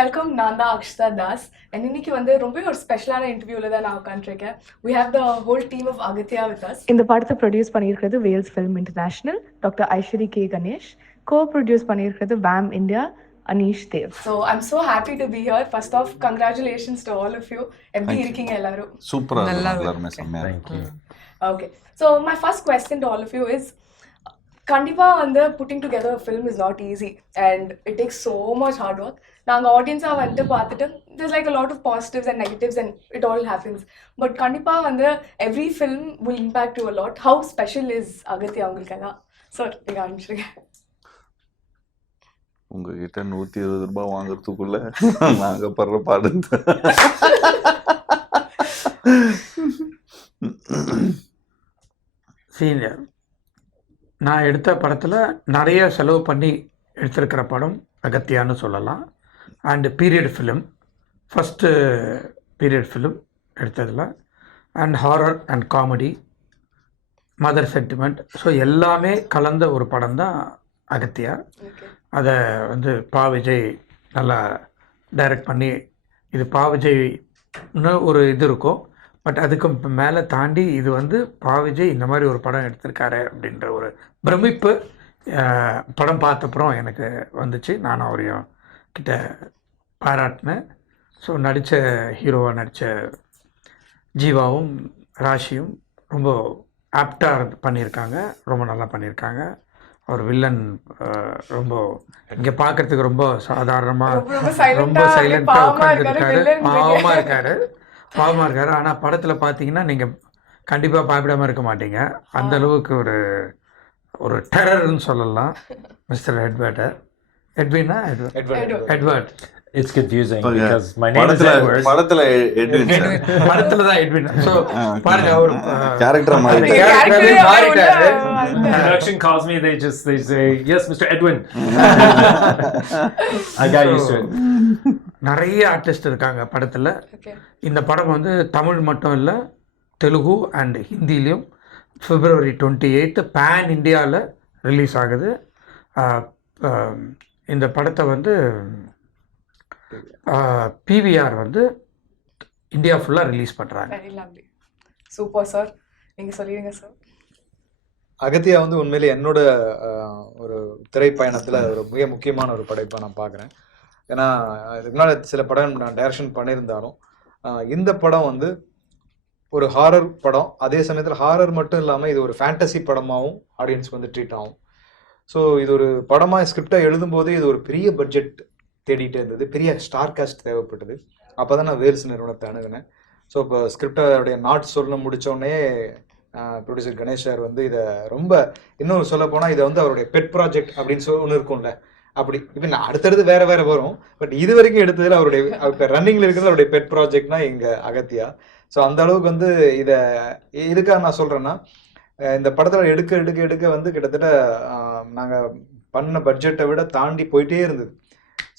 வெல்கம். நான் தான் அக்ஷதா தாஸ். அண்ட் இன்னைக்கு வந்து ரொம்ப ஒரு ஸ்பெஷலான இன்டர்வியூல தான் நான் உட்காந்துருக்கேன். We have the whole team of Agathiya with us. இந்த படத்தை ப்ரொடியூஸ் பண்ணியிருக்கிறது Vels film international, doctor Ishari K Ganesh. Co-produce பண்ணியிருக்கிறது வேம் India, Anish Dev. So I'm so happy to be here. First off, congratulations to all of you. எப்படி இருக்கீங்க எல்லாரும்? சூப்பரா எல்லாரும் செம்மையா இருக்கு. Okay. So my first question to all of you is கண்டிப்பா வந்து putting together a film is not easy and it takes so much hard work. நாங்க ஆடியன்ஸா வந்து பார்த்துட்டு there's like a lot of positives and negatives and it all happens. But கண்டிப்பா வந்து every film will impact you a lot. How special is Agathiya உங்களுக்கெல்லாம்? சார் நீங்க ஆரம்பிச்சிருங்க. உங்ககிட்ட 120 ரூபாய் வாங்குறதுக்குள்ள நாங்க படுற பாடு. சீனியர், நான் எடுத்த படத்தில் நிறைய செலவு பண்ணி எடுத்திருக்கிற படம் அகத்தியான்னு சொல்லலாம். And period film, first period film எடுத்ததில். And horror and comedy, mother sentiment, so எல்லாமே கலந்த ஒரு படம் தான் அகத்தியா. அதை வந்து பா விஜய் நல்லா டைரக்ட் பண்ணி, இது பா விஜய்னு ஒரு இது இருக்கும், பட் அதுக்கு மேலே தாண்டி இது வந்து பா விஜய் இந்த மாதிரி ஒரு படம் எடுத்திருக்காரு அப்படின்ற ஒரு பிரமிப்பு படம் பார்த்தப்புறம் எனக்கு வந்துச்சு. நானும் அவரையும் கிட்ட பாராட்டினேன். ஸோ நடித்த ஹீரோவாக நடித்த ஜீவாவும் ராஷியும் ரொம்ப ஆப்டாக பண்ணியிருக்காங்க, ரொம்ப நல்லா பண்ணியிருக்காங்க. அவர் வில்லன் ரொம்ப இங்கே பார்க்குறதுக்கு ரொம்ப சாதாரணமாக ரொம்ப சைலண்ட்டாக உட்காந்துருக்காரு, பாவமாக இருக்காரு. ஆனால் படத்தில் பார்த்தீங்கன்னா நீங்கள் கண்டிப்பாக பயப்படாமல் இருக்க மாட்டீங்க. அந்த அளவுக்கு ஒரு டெரர்னு சொல்லலாம். Mister Edward. It's confusing because my name is Edward. படத்துல எட்வின். படத்துல தான் எட்வின். சோ பாருங்க, அவர் கேரக்டர் மாறிட்டாரு. Production calls me, they say yes Mr. Edwin. I got used to it. நிறைய ஆர்டிஸ்ட் இருக்காங்க படத்துல. இந்த படம் வந்து தமிழ் மட்டும் இல்லை, தெலுங்கு அண்ட் ஹிந்திலையும் February 28 பேன் இந்தியாவில் ரிலீஸ் ஆகுது. இந்த படத்தை வந்து பிவிஆர் வந்து இந்தியா ஃபுல்லாக ரிலீஸ் பண்ணுறாங்க. சூப்பர் சார், நீங்கள் சொல்லிடுங்க சார். அகத்தியா வந்து உண்மையிலே என்னோட ஒரு திரைப்பயணத்தில் ஒரு மிக முக்கியமான ஒரு படைப்பாக நான் பார்க்குறேன். ஏன்னா இதுக்கு முன்னாடி சில படம் நான் டைரக்ஷன் பண்ணியிருந்தாலும் இந்த படம் வந்து ஒரு ஹாரர் படம், அதே சமயத்தில் ஹாரர் மட்டும் இல்லாமல் இது ஒரு ஃபேண்டசி படமாகவும் ஆடியன்ஸ்க்கு வந்து ட்ரீட் ஆகும். ஸோ இது ஒரு படமாக ஸ்கிரிப்டாக எழுதும்போது இது ஒரு பெரிய பட்ஜெட் தேடிட்டு இருந்தது, பெரிய ஸ்டார் காஸ்ட் தேவைப்பட்டது. அப்போ தான் நான் வேல்ஸ் நிறுவனத்தை அணுகினேன். ஸோ இப்போ ஸ்கிரிப்டோடைய நாட் சொல்ல முடித்தோடனே ப்ரொடியூசர் கணேஷ் சார் வந்து இதை ரொம்ப இன்னும் சொல்ல போனால் இதை வந்து அவருடைய பெட் ப்ராஜெக்ட் அப்படின்னு ஒன்று இருக்கும்ல, அப்படி இப்போ நான் அடுத்தடுத்து வேற வரும். பட் இது வரைக்கும் எடுத்ததில் அவருடைய இப்போ ரன்னிங்கில் இருக்கிறது அவருடைய பெட் ப்ராஜெக்ட்னா எங்கள் அகத்தியா. ஸோ அந்த அளவுக்கு வந்து இதை இதுக்காக நான் சொல்கிறேன்னா, இந்த படத்தில் எடுக்க வந்து கிட்டத்தட்ட நாங்கள் பண்ண பட்ஜெட்டை விட தாண்டி போயிட்டே இருந்தது.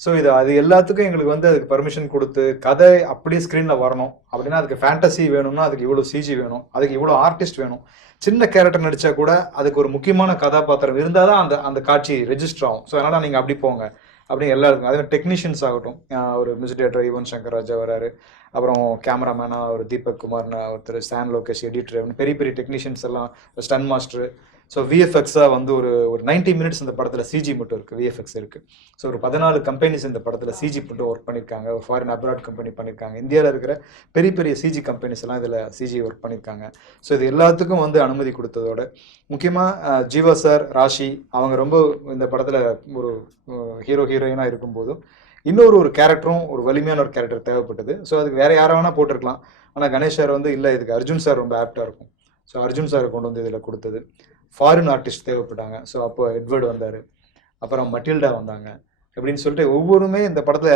ஸோ அது எல்லாத்துக்கும் எங்களுக்கு வந்து அதுக்கு பர்மிஷன் கொடுத்து கதை அப்படியே ஸ்க்ரீனில் வரணும் அப்படின்னா அதுக்கு ஃபேண்டசி வேணும்னா அதுக்கு இவ்வளோ சிஜி வேணும், அதுக்கு இவ்வளோ ஆர்டிஸ்ட் வேணும். சின்ன கேரக்டர் நடித்தா கூட அதுக்கு ஒரு முக்கியமான கதாபாத்திரம் இருந்தால் தான் அந்த காட்சி ரெஜிஸ்டர் ஆகும். ஸோ அதனால் நீங்கள் அப்படி போங்க அப்படின்னு எல்லாருக்கும். அதே மாதிரி டெக்னீஷியன்ஸ் ஆகட்டும், ஒரு மியூசிக் டேரக்டர் யுவன் சங்கர் ராஜா வராரு, அப்புறம் கேமராமேனாக ஒரு தீபக் குமார்னு ஒருத்தர், ஸ்டான் லோகேஷ் எடிட்டர், பெரிய டெக்னீஷியன்ஸ் எல்லாம், ஸ்டன் மாஸ்டர். ஸோ விஎஃப்எக்ஸாக வந்து ஒரு 90 மினிட்ஸ் இந்த படத்தில் சிஜி மட்டும் இருக்குது, விஎஃப்எக்ஸ் இருக்குது. ஸோ ஒரு 14 கம்பெனிஸ் இந்த படத்தில் சிஜி மட்டும் ஒர்க் பண்ணியிருக்காங்க. ஒரு ஃபாரின் அப்ராட் கம்பெனி பண்ணியிருக்காங்க. இந்தியாவில் இருக்கிற பெரிய சிஜி கம்பெனிஸ் எல்லாம் இதில் சிஜி ஒர்க் பண்ணியிருக்காங்க. ஸோ இது எல்லாத்துக்கும் வந்து அனுமதி கொடுத்ததோட முக்கியமாக ஜீவா சார், ராஷி அவங்க ரொம்ப இந்த படத்தில் ஒரு ஹீரோயினாக இருக்கும்போதும் இன்னொரு கேரக்டரும் ஒரு வலிமையான ஒரு கேரக்டர் தேவைப்பட்டது. ஸோ அதுக்கு வேறு யாரை வேணால் போட்டிருக்கலாம். ஆனால் கணேஷ் சார் வந்து இல்லை, இதுக்கு அர்ஜுன் சார் ரொம்ப ஆப்டாக இருக்கும். ஸோ அர்ஜுன் சாரை கொண்டு வந்து இதில் கொடுத்தது. ஃபாரின் ஆர்டிஸ்ட் தேவைப்பட்டாங்க. ஸோ அப்போ எட்வர்டு வந்தார், அப்புறம் மட்டில்டா வந்தாங்க. அப்படின்னு சொல்லிட்டு ஒவ்வொருமே இந்த படத்தை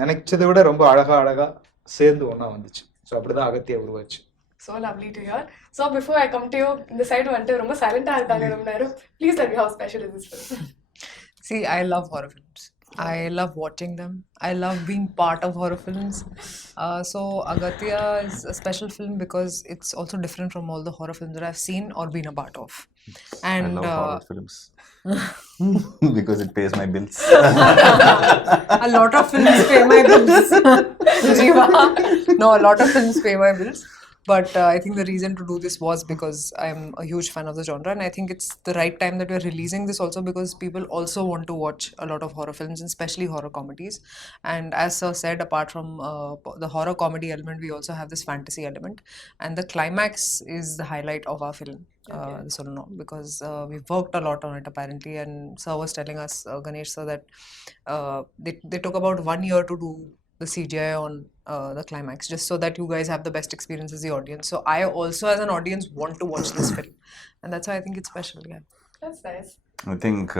நினைச்சதை விட ரொம்ப அழகாக சேர்ந்து ஒன்றா வந்துச்சு. ஸோ அப்படி தான் அகத்தியா உருவாச்சு. So lovely to hear. So before I come to you, இந்த சைடு வந்துட்டு ரொம்ப சைலண்டாக இருக்காங்க ரொம்ப நேரம். Please tell me how special is this film? See, I love horror films. I love watching them. I love being part of horror films. So Agathiya is a special film because it's also different from all the horror films that I've seen or been a part of. I And love horror films because it pays my bills. a lot of films pay my bills. Jiiva. No, a lot of films pay my bills. But I think the reason to do this was because I'm a huge fan of the genre, and I think it's the right time that we're releasing this also because people also want to watch a lot of horror films, and especially horror comedies. And as Sir said, apart from the horror comedy element, we also have this fantasy element, and the climax is the highlight of our film. This will know because we've worked a lot on it apparently, and Sir was telling us, Ganesh sir, that they took about 1 year to do the CGI on the climax, just so that you guys have the best experience as the audience. So I also, as an audience, want to watch this film, and that's why I think it's special. Yeah. That's nice. I think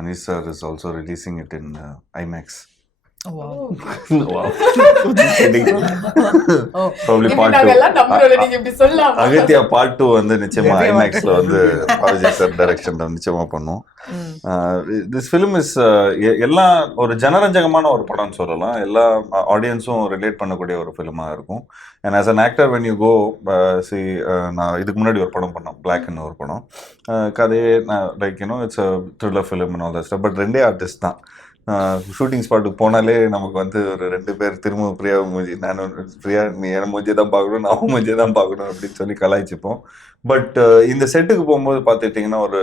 Anis sir is also releasing it in IMAX. Oh, wow. Wow. Kidding. Oh, Probably இப்படி part 2. நாங்கெல்லாம் நம்புறோம்ல, நீங்க இப்படி சொல்லாமா? அகத்தியா பார்ட் 2 வந்து நிச்சயமா Very ஐமேக்ஸ்ல வந்து பாலாஜி சார் டைரக்ஷன்ல நிச்சயமா பண்ணும். திஸ் ஃபிலிம் இஸ் எல்லா ஒரு ஜனரஞ்சகமான ஒரு படம்னு சொல்லலாம். எல்லா ஆடியன்ஸும் ரிலேட் பண்ணக்கூடிய ஒரு ஃபிலிமா இருக்கும். And as an actor when you go நான் இதுக்கு முன்னாடி ஒரு படம் பண்ணேன், பிளாக்னு ஒரு படம். கதையே like you know it's a thriller film and all that stuff. But 2 ஆர்டிஸ்ட் தான். ஷூட்டிங் ஸ்பாட்டுக்கு போனாலே நமக்கு வந்து ஒரு 2 பேர் திரும்ப பிரியா மூஞ்சி, நான் பிரியா நீ என் மூஞ்சியை தான் பார்க்கணும், நான் மூஞ்சியை தான் பார்க்கணும் அப்படின்னு சொல்லி கலாய்ச்சிப்போம். பட் இந்த செட்டுக்கு போகும்போது பார்த்துக்கிட்டிங்கன்னா ஒரு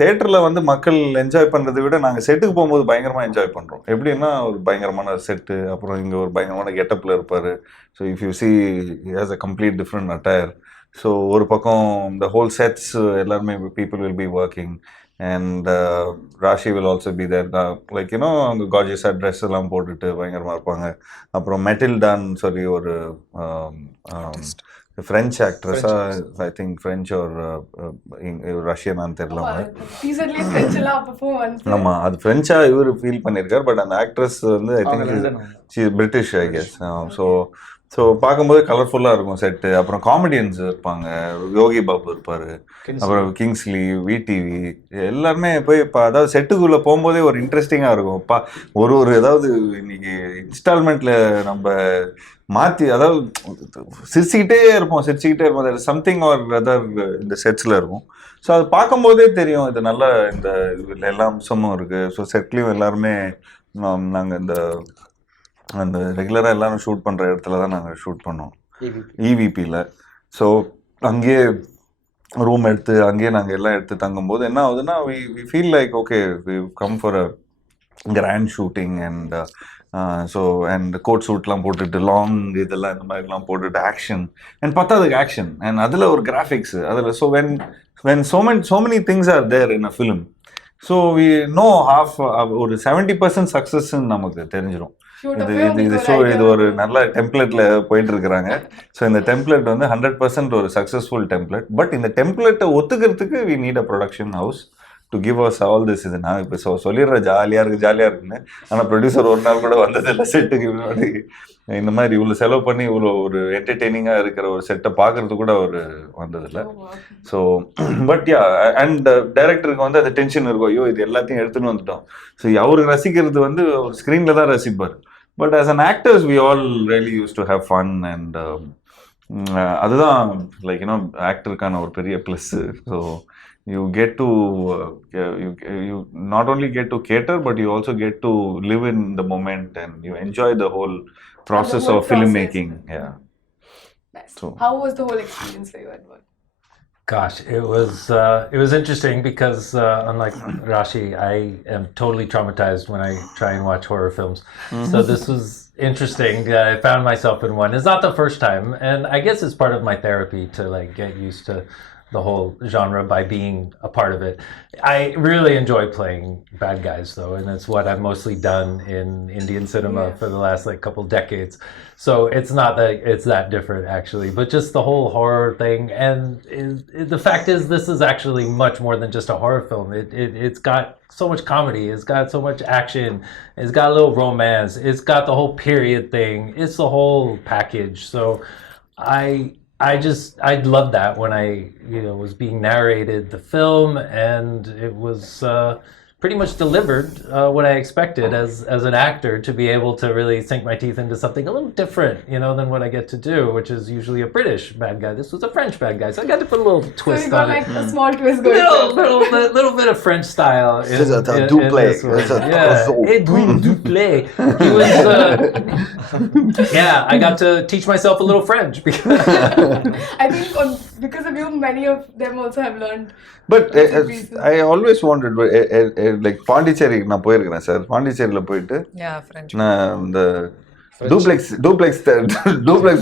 தேட்டரில் வந்து மக்கள் என்ஜாய் பண்ணுறதை விட நாங்கள் செட்டுக்கு போகும்போது பயங்கரமாக என்ஜாய் பண்ணுறோம். எப்படின்னா ஒரு பயங்கரமான செட்டு, அப்புறம் இங்கே ஒரு பயங்கரமான கெட்டப்பில் இருப்பார். So if you see has a complete different attire. So ஒரு பக்கம் இந்த ஹோல் செட்ஸ் எல்லாருமே people will be working. And Raashi will also be there. Like you know அங்கே கார்ஜியஸாக ட்ரெஸ் எல்லாம் போட்டுட்டு பயங்கரமாக இருப்பாங்க. அப்புறம் மெட்டில்டான்னு சொல்லி ஒரு ஃப்ரெஞ்ச் ஆக்ட்ரஸா, ஐ திங்க் ஃப்ரெஞ்ச் ஒரு ரஷ்யனான்னு தெரியல. Recently French எல்லாம் அப்பப்போ வந்து ஆமாம், அது ஃப்ரெஞ்சாக இவர் ஃபீல் பண்ணியிருக்கார். பட் அந்த ஆக்ட்ரஸ் வந்து I think British I guess. So பார்க்கும்போது கலர்ஃபுல்லாக இருக்கும் செட்டு. அப்புறம் காமெடியன்ஸ் இருப்பாங்க, யோகி பாபு இருப்பார், அப்புறம் கிங்ஸ்லி, விடிவி, எல்லாருமே போய் இப்போ அதாவது செட்டுக்குள்ளே போகும்போதே ஒரு இன்ட்ரெஸ்டிங்காக இருக்கும். ஒரு ஏதாவது இன்னைக்கு இன்ஸ்டால்மெண்ட்டில் நம்ம மாற்றி அதாவது சிரிச்சுக்கிட்டே இருப்போம். சம்திங் ஆர் அதர் இந்த செட்ஸில் இருக்கும். ஸோ அது பார்க்கும்போதே தெரியும் இது நல்ல இந்த எல்லா அம்சமும் இருக்குது. ஸோ செட்லேயும் எல்லாருமே நாங்கள் அந்த ரெகுலராக எல்லாரும் ஷூட் பண்ணுற இடத்துல தான் நாங்கள் ஷூட் பண்ணோம், இவிபியில். ஸோ அங்கேயே ரூம் எடுத்து அங்கேயே நாங்கள் எல்லாம் எடுத்து தங்கும்போது என்ன ஆகுதுன்னா we feel like okay we come for a grand shooting. And so and coat சூட்லாம் போட்டுட்டு லாங் இதெல்லாம் இந்த மாதிரிலாம் போட்டுட்டு ஆக்ஷன் அண்ட் பத்தாதுக்கு ஆக்ஷன் அண்ட் அதில் ஒரு கிராஃபிக்ஸு அதில். So when so many things are there in a film, so we know ஒரு 70% சக்ஸஸ்ன்னு நமக்கு தெரிஞ்சிடும். இது ஒரு நல்ல டெம்ப்ளேட்ல போயிட்டு இருக்கிறாங்க. ஸோ இந்த டெம்ப்ளேட் வந்து 100% ஒரு சக்ஸஸ்ஃபுல் டெம்ப்ளேட். பட் இந்த டெம்ப்ளேட்டை ஒத்துக்கிறதுக்கு we need a production house to give us all this. இது நான் இப்போ சொல்லிடுறேன் ஜாலியாக இருக்குன்னு. ஆனால் ப்ரொடியூசர் ஒரு நாள் கூட வந்ததில்லை செட்டுக்கு. இந்த மாதிரி இவ்வளோ செலவு பண்ணி இவ்வளோ ஒரு என்டர்டெய்னிங்காக இருக்கிற ஒரு செட்டை பார்க்கறது கூட அவர் வந்ததில்லை. ஸோ பட் யா, அண்ட் டைரக்டருக்கு வந்து அந்த டென்ஷன் இருக்கும், ஐயோ இது எல்லாத்தையும் எடுத்துன்னு வந்துட்டோம். ஸோ அவருக்கு ரசிக்கிறது வந்து ஒரு ஸ்க்ரீனில் தான் ரசிப்பார். But as an actors we all really use to have fun. And அதுதான் லைக் யூனோ ஆக்டருக்கான ஒரு பெரிய plus. So you get to you not only get to cater, but you also get to live in the moment and you enjoy the whole process of filmmaking. Yeah. Nice. So How was the whole experience for you, Edward? Gosh, it was interesting because unlike Raashi, I am totally traumatized when I try and watch horror films. So this was interesting. I found myself in one. It's not the first time, and I guess it's part of my therapy to like get used to the whole genre by being a part of it. I really enjoy playing bad guys though, and it's what I've mostly done in Indian cinema for the last like couple decades. So it's not that it's that different actually, but just the whole horror thing. And the fact is this is actually much more than just a horror film. It's got so much comedy, it's got so much action, it's got a little romance, it's got the whole period thing, it's the whole package. So I loved that when I was being narrated the film, and it was pretty much delivered what I expected as an actor, to be able to really sink my teeth into something a little different, than what I get to do, which is usually a British bad guy. This was a French bad guy, so I got to put a little So twist you got on like it. a small twist going there. Little bit of French style in, It's a in duplé. this one. It's a Yeah, torso. Edwin Duplay. He was, yeah, I got to teach myself a little French because I think because of you, many of them also have learned. But bits and pieces. I always wanted, like Pondicherry நான் போயிருக்கிறேன் சார். பாண்டிச்சேரியில் போயிட்டு Yeah, French. நான் இந்த duplex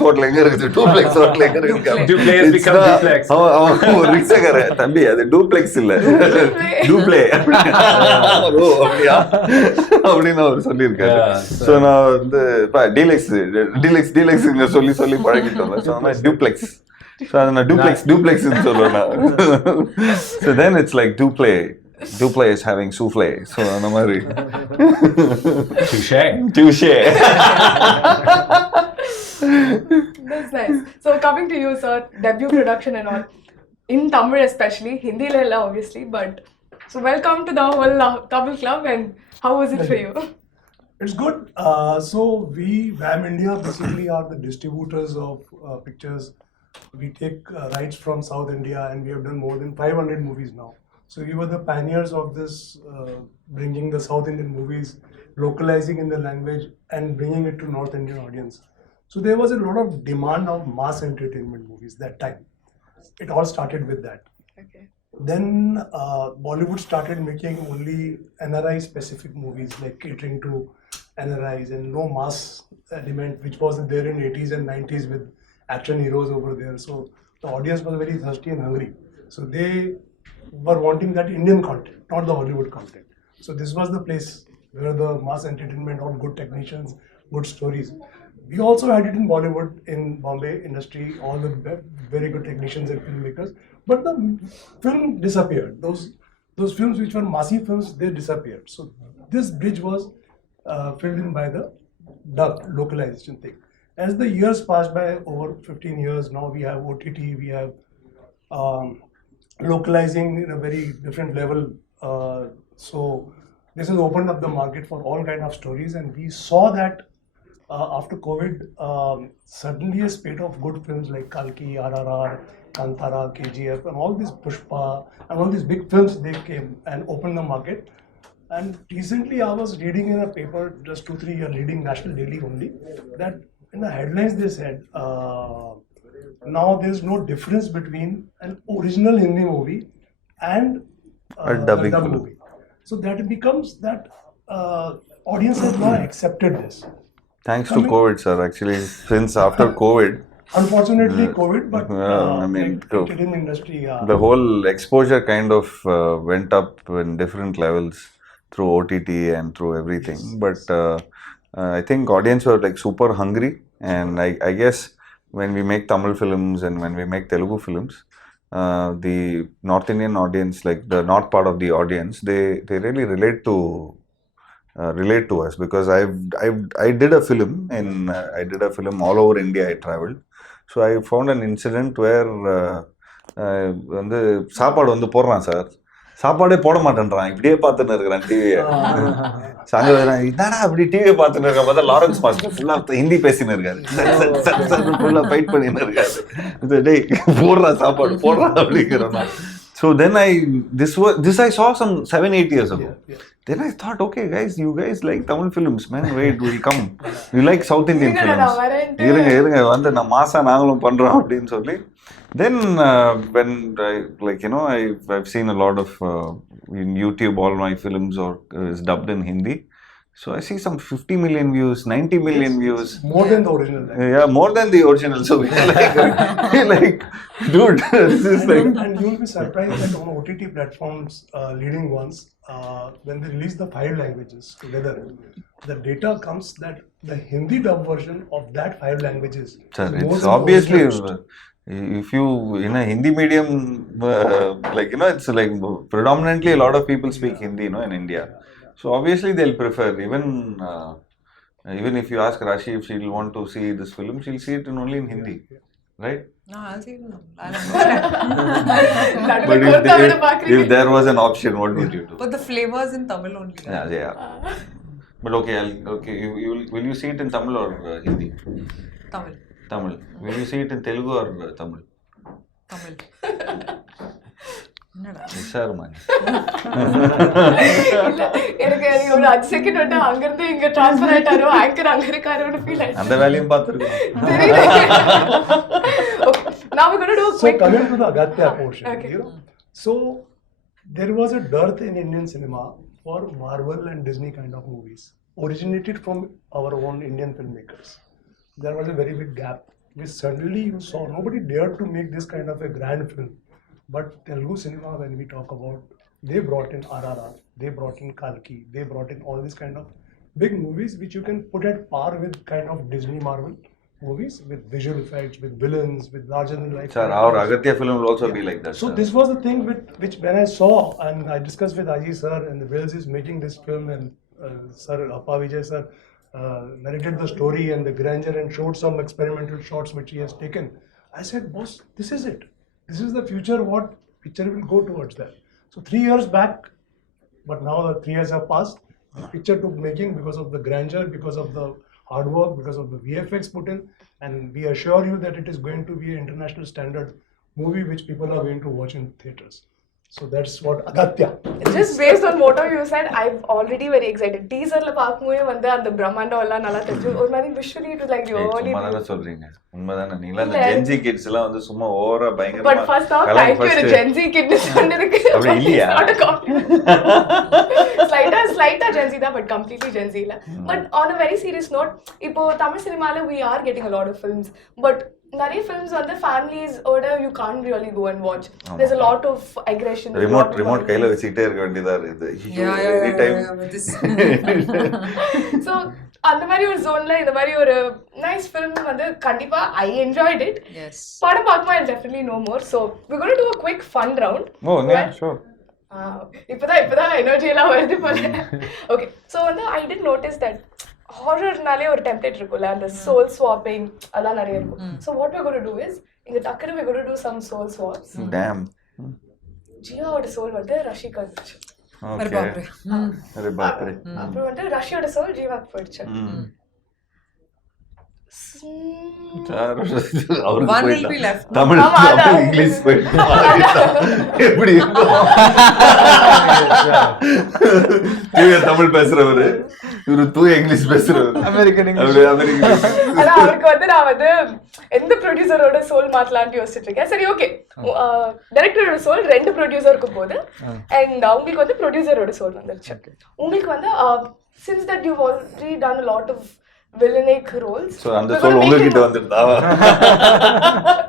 hotel எங்க இருக்குது? Duplex hotel எங்க இருக்கு? Duplay has become duplex. அவன் ஒரு ரிக்ஷக்கார தம்பி, அது டூப்ளெக்ஸ் இல்ல, டூப்ளே அப்படியா அப்படின்னு அவர் சொல்லியிருக்காரு. ஸோ நான் வந்து டீலெக்ஸ் இங்க சொல்லி பழகிட்டு வந்தேன். So duplex. ஸோ அதை நான் டூப்ளெக்ஸ்ன்னு சொல்லுவேன் நான். So then it's like Duplay is having souffle. So அந்த மாதிரி. Touché. That's nice. So coming to you, sir, debut production and all, in Tamil especially, Hindi la obviously, but so welcome to the whole Tamil club, and how was it for you? It's good. So we, VAM India, basically are the distributors of pictures. We take rights from South India, and we have done more than 500 movies now. So we were the pioneers of this, bringing the South Indian movies, localizing in the language, and bringing it to North Indian audience. So there was a lot of demand of mass entertainment movies that time. It all started with that. Okay. Then Bollywood started making only NRI specific movies, like catering to NRIs, and no mass element, which was there in 80s and 90s with action heroes over there. So the audience was very thirsty and hungry. So they were wanting that Indian content, not the Hollywood content. So this was the place where the mass entertainment, all good technicians, good stories. We also had it in Bollywood, in Bombay industry, all the very good technicians and filmmakers. But the film disappeared. Those films which were massive films, they disappeared. So this bridge was filled in by the dub localization thing. As the years passed by, over 15 years, now we have OTT, we have localizing in a very different level. So this has opened up the market for all kind of stories, and we saw that after COVID, suddenly a spate of good films like Kalki, RRR, Kantara, KGF, and all these Pushpa, and all these big films, they came and opened the market. And recently I was reading in a paper, just 2-3 years reading National Daily only, that in the headlines they said, now there's no difference between an original Hindi movie and A dubbing dub film. movie. So that becomes that audience has now accepted this. Thanks to COVID, sir. Actually, since after COVID, Unfortunately, COVID, but I mean, like Indian industry, the whole exposure kind of went up in different levels through OTT and through everything. But I think audience were like super hungry, and I guess when we make Tamil films and when we make Telugu films, the North Indian audience, like the north part of the audience, they really relate to us, because I did a film all over India. I traveled, so I found an incident where வந்து சாப்பாடு வந்து போடுறான் சார், சாப்பாடே போட மாட்டேன்றான், இப்படியே பார்த்துன்னு இருக்கிறான் டிவியை. என்னடா அப்படி டிவியை பார்த்துன்னு இருக்க பார்த்தா லாரன்ஸ் மாஸ்டர் ஃபுல்லாக ஹிந்தி பேசின்னு இருக்காரு, ஃபுல்லாக ஃபைட் பண்ணின்னு இருக்காரு. டேய் போடுறா சாப்பாடு போடுறா அப்படிங்கிறோம். So then this I saw some 7-8 years ago. Then I thought, okay guys, you guys like Tamil films, man, wait, we'll come. You like South Indian films. இருங்க வந்து நான் மாசா நாங்களும் பண்றோம் அப்படின்னு சொல்லி. Then when I've seen a lot of in YouTube, all my films is dubbed in Hindi. So I see some 50 million views, 90 million views. more than the original. Yeah, more than the original. So we're like, dude, this is like. And you'll be surprised that on OTT platforms, leading ones, when they release the 5 languages together, the data comes that the Hindi dub version of that 5 languages. Sir, is more it's than the obviously, original. if you in a Hindi medium, it's like predominantly a lot of people speak Hindi, in India. So obviously they'll prefer, even if you ask Raashi if she'll want to see this film, she'll see it only in Hindi. right? No, I'll see it now. I'll understand. நடுவுல But கோர்த்தா விட பாக்குறீங்க. if there was an option, what would you do? But the flavors in Tamil only. Yeah, yeah. But okay, will you see it in Tamil or Hindi? Tamil. Tamil. Will you see it in Telugu or Tamil? Tamil. என்னடா விசாரமா இல்ல எனக்கு ஒரு 5 செகண்ட் வந்து அங்க இருந்து இங்க ட்ரான்ஸ்ஃபர் ஆயிட்டாரோ ஆங்கர் அங்க இருக்காரோன்னு ஃபீல் ஆயிடுச்சு. அந்த வேலையும் பார்த்துருக்கோம். தெரியல. Okay, now we're going to do a So quick coming to the Agathiya portion, Okay. you know, so there was a dearth in Indian cinema for Marvel and Disney kind of movies, originated from our own Indian filmmakers. There was a very big gap, which suddenly you saw nobody dared to make this kind of a grand film. But Telugu cinema, when we talk about, they brought in RRR, they brought in Kalki, they brought in all these kind of big movies which you can put at par with kind of Disney Marvel movies, with visual effects, with villains, with larger than life. Sir, our Agathiya film will also be like that. So sir. this was the thing which when I saw and I discussed with Aji sir, and the Vels is making this film, and Sir Appa Vijay sir narrated the story and the grandeur and showed some experimental shots which he has taken. I said, boss, this is it. This is the future. What picture will go towards that? So 3 years back, but now the 3 years have passed. The picture took making because of the grandeur, because of the hard work, because of the VFX put in, and we assure you that it is going to be an international standard movie which people are going to watch in theaters. So that's what Agathiya. just based on what you said, I'm already very excited. Teaser la பாக்கும்போது வந்து அந்த பிரம்மாண்டம் எல்லாம் நல்லா தெரிஞ்சு ஒரு மாதிரி visually it was like ஏய், really சும்மா தானே சொல்றீங்க. உண்மைதானே. நீங்களா அந்த இல்ல. ஜென்சி கிட்ஸ் எல்லாம் வந்து சும்மா ஓவரா but பயங்கரமா first off கலாய் thank you first. Gen Z kid சொன்னதுக்கு. அப்படி இல்லையா? Not a compliment. slight Gen Z தான் but completely Gen Z இல்ல. But on a very serious note, இப்போ தமிழ் சினிமால we are getting a lot of films, but நிறைய films வந்து families ஓட you can't really go and watch. There's a lot of aggression. there's a lot of remote கையில violence. வச்சுக்கிட்டே இருக்க வேண்டியதா இருக்குது. Yeah, time with this. So அந்த மாதிரி ஒரு ஜோன்ல இந்த மாதிரி ஒரு நைஸ் ஃபிலிம் வந்து கண்டிப்பா ஐ என்ஜாய்ட் இட். Yes. படம் பார்க்கும்போது I'll definitely know more. So we're going to do a quick fun round. Oh yeah, sure. இப்பதான் எனர்ஜி எல்லாம் வருது போல. ஓகே ஸோ வந்து ஐ டிட் நோட்டிஸ் தட் ஹாரர்னாலே ஒரு டெம்ப்ளேட் இருக்கும்ல, அந்த சோல் ஸ்வாப்பிங் அதெல்லாம் நிறைய இருக்கும். So what we're going to do is இங்க டக்குனு we're going to do some soul swaps. Damn. ஜீவாவோட சோல் வந்து ரஷிக்கு வந்துச்சு. अरे Okay. बाप रे. அரே பாப்ரே. அப்புறம் வந்து ரஷியோட சோல் ஜீவாக்கு போயிடுச்சு. அவருக்கு One will போயிட்டா. be left. தமிழ் ஆமா, அதான். தமிழ் இங்கிலீஷ் போயிட்டா. எப்படி இருக்கும்? தூய தமிழ் பேசுறவரு, இவரு தூய இங்கிலீஷ் பேசுறவரு. அமெரிக்கன் அவரு அமெரிக்கன். ஆனா அவருக்கு வந்து நான் வந்து எந்த ப்ரொடியூசரோட சோல் மாத்தலாம்னு யோசிச்சுட்டு இருக்கேன். சரி ஓகே, டைரக்டரோட சோல் 2 ப்ரொடியூசருக்கு போகுது அண்ட் உங்களுக்கு வந்து ப்ரொடியூசரோட சோல் வந்துருச்சு. உங்களுக்கு வந்து since that you've already done a lot of villainic roles, So அந்த சொல் உங்ககிட்ட வந்துருதா?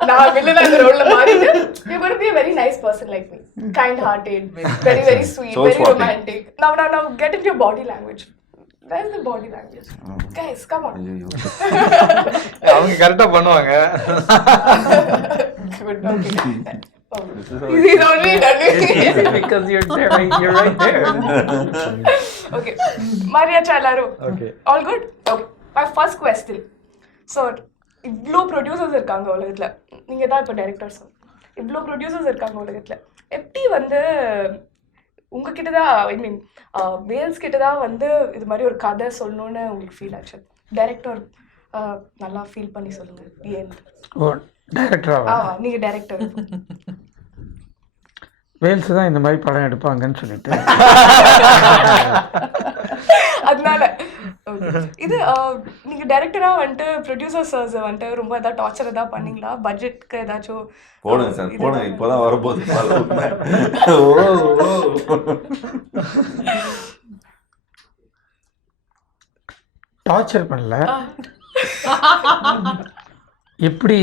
நான் villain அந்த ரோல்ல மாறிட்டு you're going to be a very nice person like me, kind hearted, very sweet, Soul very swapping. romantic. Now get into your body language. Where's the body language? Guys, come on. ஐயோ. அவங்க கரெக்டா பண்ணுவாங்க. Good, okay. Oh, he's already done it. because you're right there. Okay. Maria Chalaru. Okay. All good? Okay. My first question. So, இவ்வளோ ப்ரொடியூசர்ஸ் இருக்காங்க உலகத்தில், நீங்கள் தான் இப்போ டைரக்டர்ஸ், இவ்வளோ ப்ரொடியூசர்ஸ் இருக்காங்க உலகத்தில், எப்படி வந்து உங்ககிட்ட தான் ஐ மீன் வேல்ஸ் கிட்ட தான் வந்து இது மாதிரி ஒரு கதை சொல்லணும்னு உங்களுக்கு ஃபீல் ஆச்சு? டைரக்டர் நல்லா ஃபீல் பண்ணி சொல்லுங்கள். ஏன் ஓ டைரக்டராக நீங்கள் டைரக்டர் வேல்ஸ் தான் இந்த மாதிரி படம் எடுப்பாங்கன்னு சொல்லிட்டு அதனால இது நீங்க டைரக்டரா வந்துட்டு ப்ரொடியூசர்ஸ் வந்துட்டு ரொம்ப ஏதாவது டார்ச்சர் ஏதாவது பண்ணீங்களா? பட்ஜெட்க்கு ஏதாச்சும் போடுங்க சார், போடுங்க. இப்போதான் வரப்போகுது. டார்ச்சர் பண்ணல, எப்படி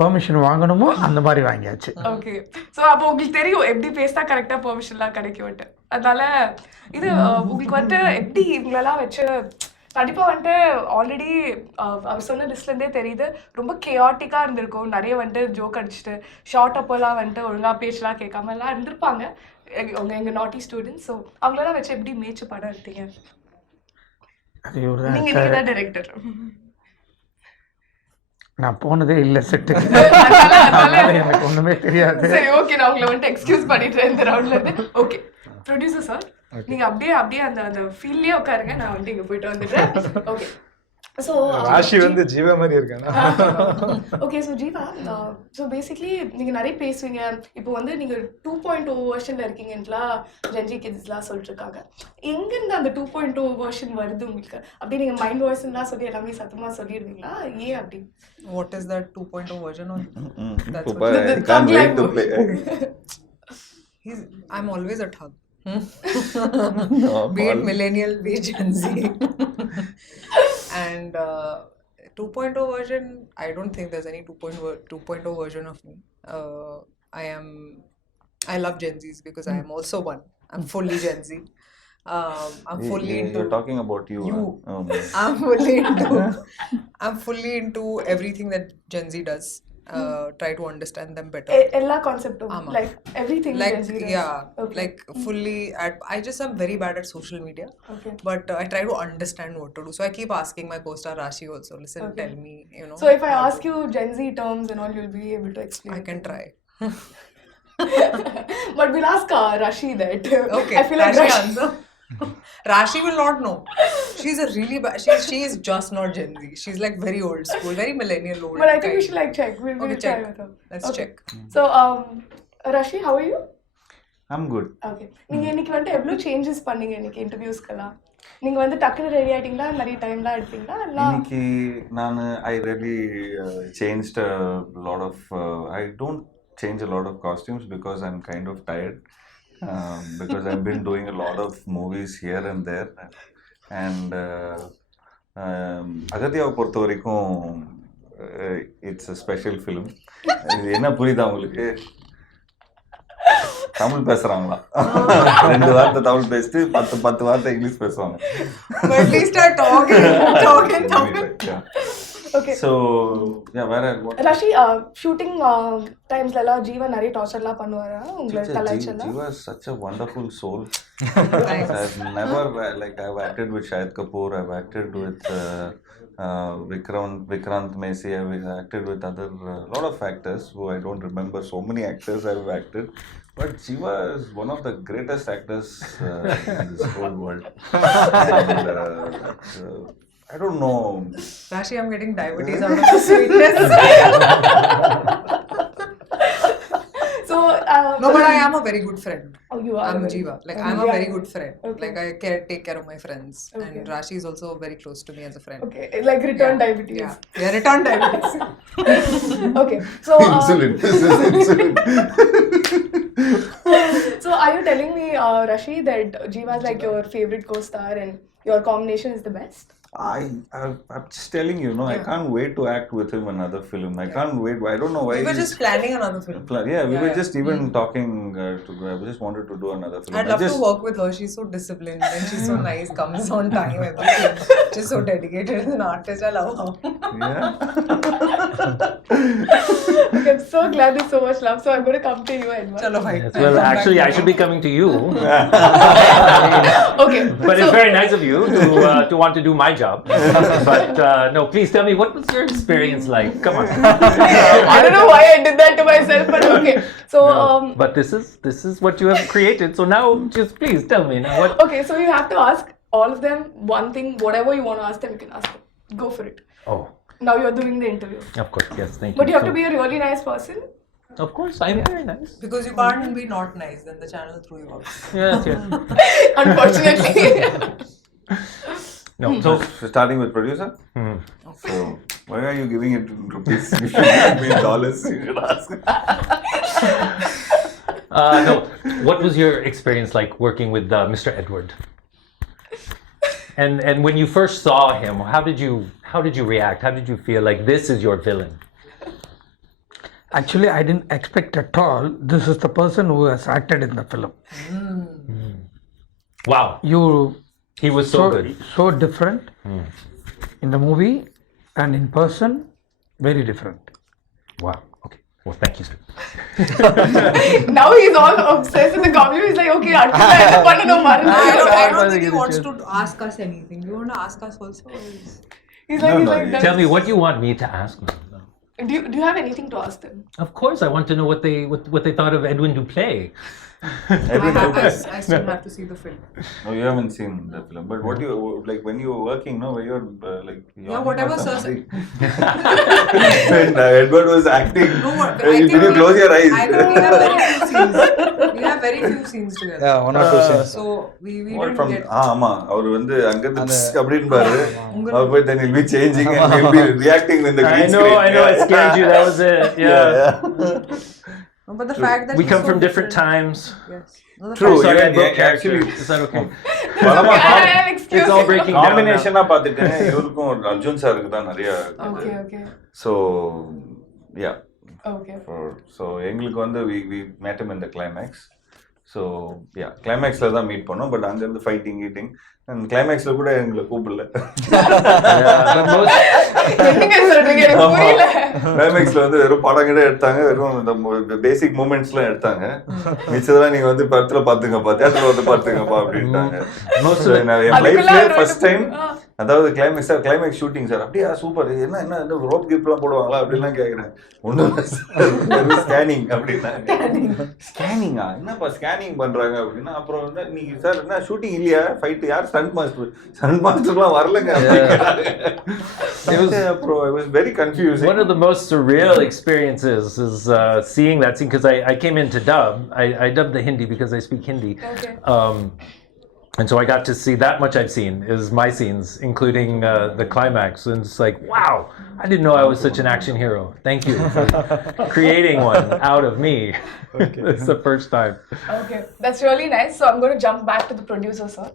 பெர்மிஷன் வாங்கணுமோ அந்த மாதிரி வாங்கியாச்சு. ஓகே. ஸோ அப்போ உங்களுக்கு தெரியும் எப்படி பேசினா கரெக்டாக பெர்மிஷன்லாம் கிடைக்கும்ட்டு. அதனால இது உங்களுக்கு வந்துட்டு எப்படி இவங்களெல்லாம் வச்சு கண்டிப்பாக வந்துட்டு ஆல்ரெடி அவர் சொன்ன லிஸ்ட்லேருந்தே தெரியுது ரொம்ப கேஆட்டிக்காக இருந்திருக்கும். நிறைய வந்துட்டு ஜோக் அடிச்சுட்டு ஷார்ட் அப்போல்லாம் வந்துட்டு ஒழுங்காக பேச்செலாம் கேட்காமலாம் இருந்திருப்பாங்க அவங்க எங்கள் நாட்டி ஸ்டூடெண்ட்ஸ். ஸோ அவங்களெல்லாம் வச்சு எப்படி மேய்ச்சி படம் எடுத்தீங்க? அது இவர் நீங்கள் தான் தான் டைரக்டர். நான் போனதே இல்லை செட்டுக்கு, அதனால எனக்கு ஒன்றுமே தெரியாது. சரி ஓகே, நான் உங்களை வந்துட்டு எக்ஸ்கியூஸ் பண்ணிட்டு இந்த ரவுண்ட்ல இருந்து. ஓகே ப்ரொடியூசர் சார், நீங்க அப்படியே அந்த ஃபீல்ட்லயே உட்காருங்க, நான் வந்துட்டு இங்க போயிட்டு வந்துடுறேன். ஓகே ஸோ ராஷி வந்து ஜீவா மாதிரி இருக்கானா? Okay so Jeeva, so basically நீங்கள் நிறைய பேசுவீங்க. இப்போ வந்து நீங்கள் 2.0 வெர்ஷனில் இருக்கீங்கன்ட்டுலாம் ஜென்ஜி கிட்ஸ்லாம் சொல்லிட்டு இருக்காங்க. எங்கேருந்து அந்த 2.0 வெர்ஷன் வருது உங்களுக்கு? அப்படியே நீங்கள் மைண்ட் வாய்ஸ்லாம் சொல்லி எல்லாமே சத்தமாக சொல்லிடுவீங்களா? ஏன் அப்படி? What is that 2.0 version of? That's Super, I can't wait to play. I'm always a thug. No, Be it millennial, be it Gen Z. And 2.0 version, I don't think there's any 2.0 version of me. I love Gen Zs because I am also one. I'm fully Gen Z. I'm fully into. You're talking about you. Oh, no. I'm fully into everything that Gen Z does. Try to understand them better. எல்லா கான்செப்டும் like everything Like Gen Z does. yeah, Okay. like fully. I just am very bad at social media. Okay. But I try to understand what to do. So I keep asking my co-star Raashi also. Listen, Okay. tell me. You know. So if I ask you Gen Z terms and all, you'll be able to explain. I can try. But we'll ask Raashi that. Okay. I feel like Raashi Raashi. answer. Rashi will not know. She's a really bad. She is just not Gen Z. She's like very old school, very millennial old. But I think we kind. should like check. We'll Okay, try check. with her. Let's Okay. check. So Raashi, how are you? I'm good. Okay, நீங்கள் இன்னைக்கு வந்துட்டு எவ்வளோ சேஞ்சஸ் பண்ணீங்க இன்னைக்கு இன்டர்வியூஸ்க்கெல்லாம்? நீங்கள் வந்து டக்குன்னு ரெடி ஆகிட்டீங்களா? நிறைய டைம்லாம் எடுத்தீங்களா? இல்லை இன்னைக்கு நான் I really changed a lot of I don't change a lot of costumes because I'm kind of tired, because I've been doing a lot of movies here and there, and அகத்தியாவை பொறுத்த வரைக்கும் இட்ஸ் a special film. இது என்ன புரியுதா உங்களுக்கு? தமிழ் பேசுறாங்களா? 2 வார்த்தை தமிழ் பேசிட்டு 10 வார்த்தை இங்கிலீஷ் பேசுவாங்க. But at least start talking Tamil. Okay. So yeah, where Rashi, shooting டைம்ஸ்லாம் ஜீவா நிறைய டார்ச்சர்லாம் பண்ணுவாரா உங்களை கலாய்ச்சலாம்? Jiiva is such a wonderful soul. Thanks. I've never I've acted with Shahid Kapoor, I've acted with Vikrant Messi, I've acted with other lot of actors who I don't remember. So many actors I've acted, but Jiiva is one of the greatest actors in this whole world. And, I don't know. Rashi, I'm getting diabetes out of the sweetness. So No, but I am a very good friend. Oh, you are. I'm very- Jiiva. Like I'm a Yeah. very good friend. Okay. Like I take care of my friends, Okay. and Rashi is also very close to me as a friend. Okay, like return Yeah. diabetes. Yeah, return diabetes. Okay, so Insulin. This is insulin. so are you telling me, Rashi, that Jiiva is like your favorite co-star and your combination is the best? I'm just telling you, I can't wait to act with him another film. I can't wait. I don't know why. We were just planning another film. We were just even talking. I just wanted to do another film. I'd love to work with her. She's so disciplined and she's so nice, comes on time, everything. Just so dedicated as an artist. I love her. Yeah. Okay, I'm so glad there's so much love. So I'm going to come to you, Edward. Chalo bhai. Yes, well, actually, I should be coming to you. Okay. But it's very nice of you to want to do my job. But no, please tell me, what was your experience like? Come on. I don't know why I did that to myself, but okay. So But this is what you have created. So now, just please tell me now what. okay, so you have to ask all of them one thing, whatever you want to ask them, you can ask them. Go for it. Oh, Now you're doing the interview. of course, yes, thank you. But you have to be a really nice person. Of course, I'm very nice. Because you can't be not nice, then the channel threw you out. Yes, yes. Unfortunately. No, so Starting with producer. So why are you giving it in rupees? You should give me in dollars. You should ask. no. What was your experience like working with Mr. Edward? And when you first saw him, how did you react? How did you feel like this is your villain? Actually, I didn't expect at all this is the person who has acted in the film. Wow, he was so good. So different in the movie and in person, very different. Wow. Okay. Well, thank you, sir. Now he's all obsessed with the comedy. He's like, okay, I don't know. I don't think he wants to ask us anything. You want to ask us also? He's like, No, that. Tell me what you want me to ask him. Do you have anything to ask them? Of course, I want to know what they thought of Edwin Duplay. I still have to see the film. No, you haven't seen the film. But what you like when you were working, no, when you're like Yeah, whatever, sir. when Edward was acting, No, what? did you close your eyes? I think we have very few scenes. We have very few scenes together. Yeah, 1 or 2 scenes. So we What didn't from get. ஆமா அவர் வந்து அங்க இருந்து அப்படின்னு பாரு அவர் போய் then he'll be changing and he'll be reacting in the green screen. I know, it scared you. That was it. Yeah. No, but the fact that We he's come so from different times. Yes. No, the True. fact- Sorry, I even broke actually character. Is that okay? பலமா Excuse It's all me. breaking down now. காம்பினேஷனா பார்த்துட்டேன் இவருக்கும் அர்ஜுன் சாருக்கு தான் நிறைய Okay. so yeah Okay. so எங்களுக்கு வந்து we met him in the climax. So yeah, climaxல தான் மீட் பண்ணோம். பட் அங்க இருந்து ஃபைட்டிங் கீட்டிங் அண்ட் கிளைமேக்ஸ்ல கூட எங்களை கூப்பிடல. என்னங்க சொல்றீங்க எனக்கு புரியல. கிளைமேக்ஸ்ல வந்து வெறும் படம் கூட எடுத்தாங்க, வெறும் இந்த பேசிக் மூமெண்ட்ஸ்லாம் எடுத்தாங்க. மிச்சதெல்லாம் நீங்க வந்து படத்துல பாத்துங்கப்பா, தியேட்டர்ல வந்து பாத்துங்கப்பா அப்படின்ட்டாங்க. என் லைஃப்ல ஃபர்ஸ்ட் டைம் அதாவது கிளைமேக்ஸ் ஷூட்டிங் சார் அப்படியா சூப்பர், என்ன ரோப் கிப்லாம் போடுவாங்களா அப்படின்லாம் கேட்குறேன். ஒன்றும் ஸ்கேனிங் அப்படின்னாங்க. ஸ்கேனிங்கா என்னப்பா ஸ்கேனிங் பண்றாங்க அப்படின்னா, அப்புறம் வந்து நீங்க சார் என்ன ஷூட்டிங் இல்லையா, ஃபைட் யார் ஸ்டண்ட் மாஸ்டர்லாம் வரலங்க. அப்புறம் I was very confused. One of the most surreal experiences is seeing that scene, because I came in to dub. I dubbed the Hindi because I speak Hindi. Okay. And so I got to see that much I've seen is my scenes, including the climax. And it's like, wow, I didn't know I was such an action hero. Thank you for creating one out of me. Okay. It's the first time. Okay, that's really nice. So I'm going to jump back to the producer, sir.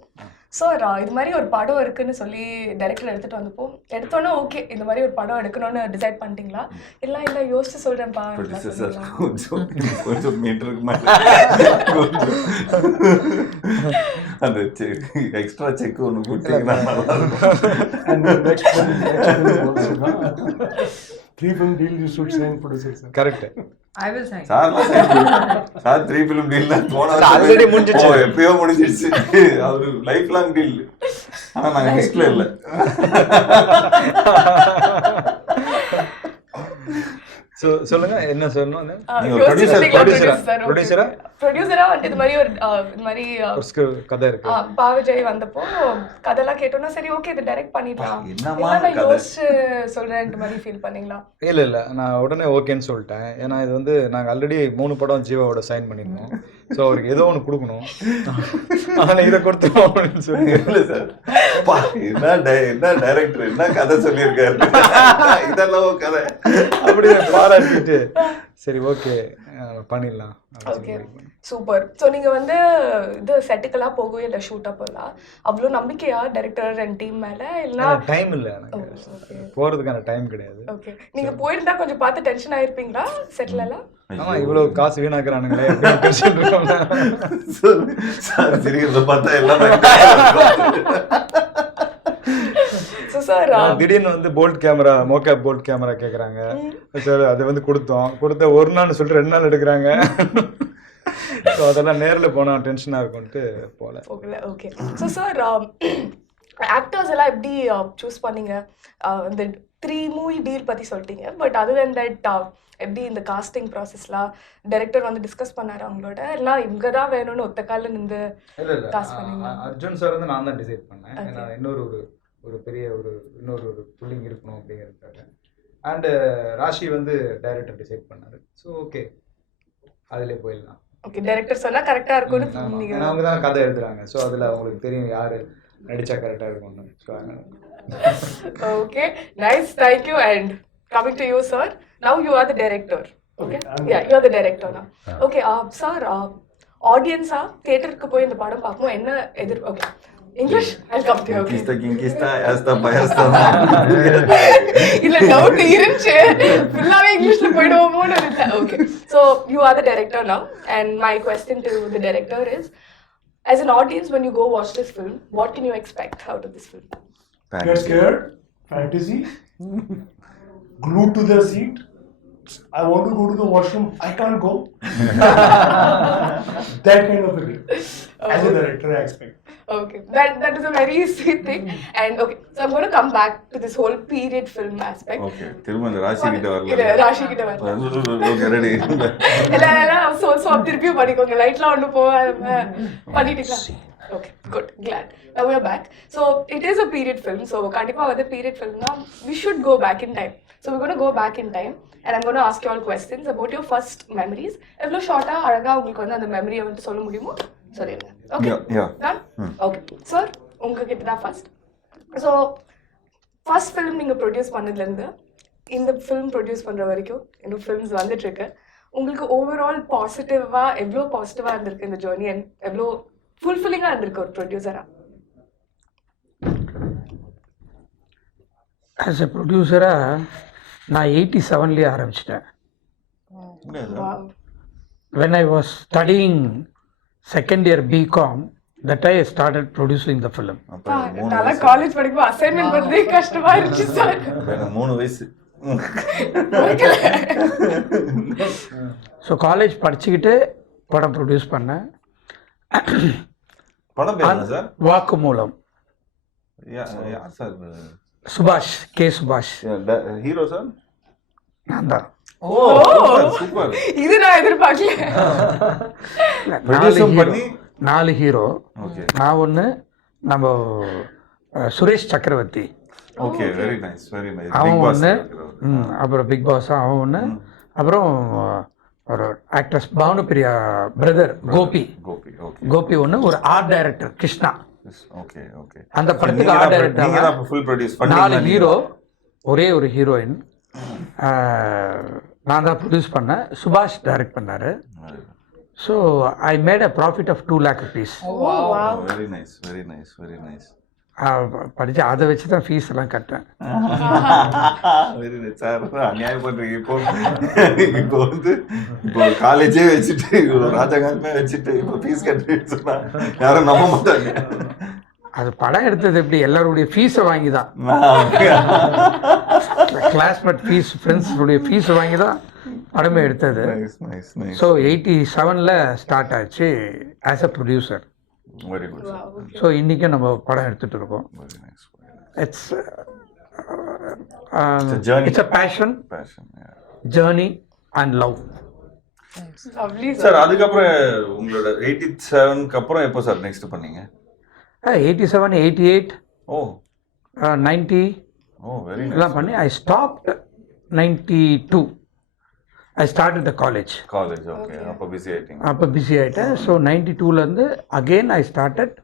Sir இது மாதிரி ஒரு படம் இருக்குன்னு சொல்லி டைரக்டர் எடுத்துட்டு வந்தப்போ எடுத்தோன்னே ஓகே இந்த மாதிரி ஒரு படம் எடுக்கணும்னு டிசைட் பண்ணிட்டீங்களா? இல்லை யோசிச்சு சொல்றேன்ப்பா. கொஞ்சம் மீட்டருக்கு மேல அந்த எக்ஸ்ட்ரா செக் ஒன்று கொடுத்தீங்கன்னா நல்லா இருக்கும். 3 film deal you should sign producer sir. Correct. I will sign. Sir 3 film deal போன ஆல்ரெடி முடிஞ்சிச்சு. எப்பயோ முடிஞ்சிருச்சு. அது லைஃப் லாங் டீல். ஆனா நாங்க நெக்ஸ்ட்ல இல்ல. சொல்லுங்க என்ன சொல்லணும்? ப்ரொடியூசரா வந்து இது மாதிரி ஒரு கதை இருக்கு. பாவஜய் வந்தப்போ கதைலாம் கேட்டோம்னா சரி ஓகே இது டைரக்ட் பண்ணிடலாம் நான் யோசிச்சு சொல்றேன் மாதிரி ஃபீல் பண்ணீங்களா? இல்ல நான் உடனே ஓகேன்னு சொல்லிட்டேன். ஏன்னா இது வந்து நாங்க ஆல்ரெடி 3 படம் ஜீவாவோட சைன் பண்ணிருந்தோம். ஸோ அவருக்கு ஏதோ ஒன்று கொடுக்கணும், அதனால இதை கொடுத்துருவோம் அப்படின்னு சொல்லி. இல்லை சார் என்ன டைரக்டர் என்ன கதை சொல்லியிருக்காரு, இதெல்லாம் கதை அப்படியே பாராட்டிட்டு சரி ஓகே பண்ணிடலாம். Okay super. ஸோ நீங்கள் வந்து இது செட்டுக்கெல்லாம் போகவே இல்லை ஷூட் அப்போல்லாம் அவ்வளோ நம்பிக்கையா டைரக்டர் அண்ட் டீம் மேலே? இல்லைனா டைம் இல்லை எனக்கு போகிறதுக்கான டைம் கிடையாது. ஓகே நீங்கள் போயிருந்தா கொஞ்சம் பார்த்து டென்ஷன் ஆயிருப்பீங்களா செட்டில் எல்லாம்? ஆமா இவ்வளவு காசு வீணாக்குறானுங்களே பார்த்தா எல்லாமே திடீர்னு வந்து போல்ட் கேமரா மோகேப் போல்ட் கேமரா கேக்குறாங்க சார். அது வந்து கொடுத்த ஒரு நாள் சொல்லிட்டு 2 நாள் எடுக்கிறாங்க. ஸோ அதெல்லாம் நேரில் போனால் டென்ஷனாக இருக்கும்ட்டு போகல. ஓகே ஸோ சார் ஆக்டர்ஸ் எல்லாம் எப்படி சூஸ் பண்ணீங்க? இந்த 3 மூவி டீல் பற்றி சொல்லிட்டீங்க, பட் அதர் தென் தட் எப்படி இந்த காஸ்டிங் ப்ராசஸ்லாம் டைரக்டர் வந்து டிஸ்கஸ் பண்ணாரு அவங்களோட, இல்லை இவங்க தான் வேணும்னு ஒத்த காலில் நின்று காஸ்ட் பண்ணீங்க? அர்ஜுன் சார் வந்து நான் தான் டிசைட் பண்ணேன். ஏன்னா ஒரு பெரிய இன்னொரு புல்லிங் இருக்கணும் அப்படிங்கிறதுக்காக. அண்டு ராஷி வந்து டைரக்டர் டிசைட் பண்ணாரு. ஸோ ஓகே அதிலே போயிடலாம். ஓகே டைரக்டர் சொன்னால் கரெக்டாக இருக்கும்னு நீங்கள் அவங்க தான் கதை எழுதுறாங்க. ஸோ அதில் அவங்களுக்கு தெரியும் யார் நடித்தா கரெக்டாக இருக்கும்னு. ஸோ அதனால் okay nice, thank you. And coming to you sir, now you are the director. Okay yeah, you are the director now. Okay sir audience theater ku poi indha padam paakmo enna edir okay English I'll come to you. Okay kista yasta bayasta illa doubt irunche fullave English la poiduvomo nu illa. Okay so you are the director now, and my question to the director is, as an audience when you go watch this film, what can you expect out of this film? Get scared, fantasy, glued to the seat, I want to go to the washroom, I can't go. That kind of a thing. As a director, I expect. Okay, that is a very sweet thing. And okay, so I'm going to come back to this whole period film aspect. Okay திரும்ப இந்த ராசி கிட்ட இல்ல, வரல. ராஷி கிட்ட வரல. Okay ready. எல்லாம் so திருப்பியும் பண்ணிக்கோங்க, லைட்லாம் ஒன்றும் போகாம பண்ணிட்டீங்களா? Okay, good, glad. Now we are back. So it is a period film. So கண்டிப்பா வந்து period film na we should go back in time. So we're going to go back in time and I'm going to ask you all questions about your first memories. எவ்வளோ ஷார்ட்டா அழகா உங்களுக்கு வந்து அந்த மெமரியை வந்து சொல்ல முடியுமோ சொல்லிடுங்க. Okay? Yeah. Done? Okay. Sir, உங்ககிட்ட தான் ஃபர்ஸ்ட். ஸோ ஃபர்ஸ்ட் ஃபிலிம் நீங்கள் ப்ரொடியூஸ் பண்ணதுலேருந்து இந்த ஃபிலிம் ப்ரொடியூஸ் பண்ணுற வரைக்கும் இன்னும் ஃபிலிம்ஸ் வந்துட்டுருக்கு. உங்களுக்கு ஓவரால் பாசிட்டிவாக எவ்வளோ பாசிட்டிவாக இருந்திருக்கு இந்த ஜேர்னி அண்ட் எவ்வளோ ஃபுல்ஃபில்லிங்காக இருந்திருக்கு ஒரு ப்ரொடியூசராக? ஆஸ் எ ப்ரொடியூசராக நான் 87லேயே ஆரம்பிச்சிட்டேன். When I was studying second year BCom, that I started producing the film. நல்லா காலேஜ் படிக்கும்போது அசைன்மெண்ட் பண்ணுறதே கஷ்டமாக இருந்துச்சு சார். 3 வயசு. ஸோ காலேஜ் படிச்சுக்கிட்டு படம் ப்ரொடியூஸ் பண்ணேன். படம் பேர் என்ன சார்? வாக்குமூலம். யார் சார்? சுபாஷ், கே சுபாஷ். Hero sir? நான் தான். ஓ சூப்பர். இது நான் எதிர்பார்க்கல. ப்ரொடியூஸ் பண்ணி 4 ஹீரோ. ஓகே. நான் ஒன்று, நம்ம சுரேஷ் சக்கரவர்த்தி okay, very nice very nice. அவன் ஒன்று, அப்புறம் பிக் பாஸ் அவன் ஒன்று, அப்புறம் ஒரு ஆக்ட்ரஸ் பானுபிரியா பிரதர் கோபி கோபி ஒன்று, ஒரு art director Krishna. Okay okay. அந்த படத்துக்கு ஆர்ட் டைரக்டர். ஃபுல் ப்ரொடியூஸ் 4 ஹீரோ, ஒரே ஒரு ஹீரோயின். நான் தான் ப்ரொடியூஸ் பண்ணேன், சுபாஷ் டைரக்ட் பண்ணார். So I made a profit of 2 lakh rupees. Very nice very nice very nice. படித்து அதை வச்சு தான் ஃபீஸ் எல்லாம் கட்டேன். Very nice sir. அநியாயம் பண்ணுறீங்க. இப்போ வந்து இப்போ காலேஜே வச்சுட்டு ராஜகாந்தமே வச்சுட்டு இப்போ ஃபீஸ் கட்டுறேன்னு சொன்னால் யாரும் நம்ப மாட்டாங்க. அது படம் எடுத்தது எப்படி, எல்லாருடைய ஃபீஸை வாங்கி தான், கிளாஸ்மேட் ஃபீஸ், ஃப்ரெண்ட்ஸுடைய ஃபீஸை வாங்கி தான் படமே எடுத்தது. ஸோ 87ல் ஸ்டார்ட் ஆச்சு as a producer. Very good. So இன்றைக்கும் நம்ம படம் எடுத்துகிட்டு இருக்கோம். It's it's a fashion, journey and love. Sir அதுக்கப்புறம் உங்களோட 87க்கு அப்புறம் எப்போ சார் நெக்ஸ்ட் பண்ணீங்க? 87, 88, ஓ 90 வெரி நைஸ் எல்லாம் பண்ணி I stopped 92. I started the college. Okay. அப்போ பிஸி ஆயிட்டீங்க. அப்போ பிஸி ஆகிட்டேன். ஸோ 92லேருந்து அகெயின் ஐ ஸ்டார்டட்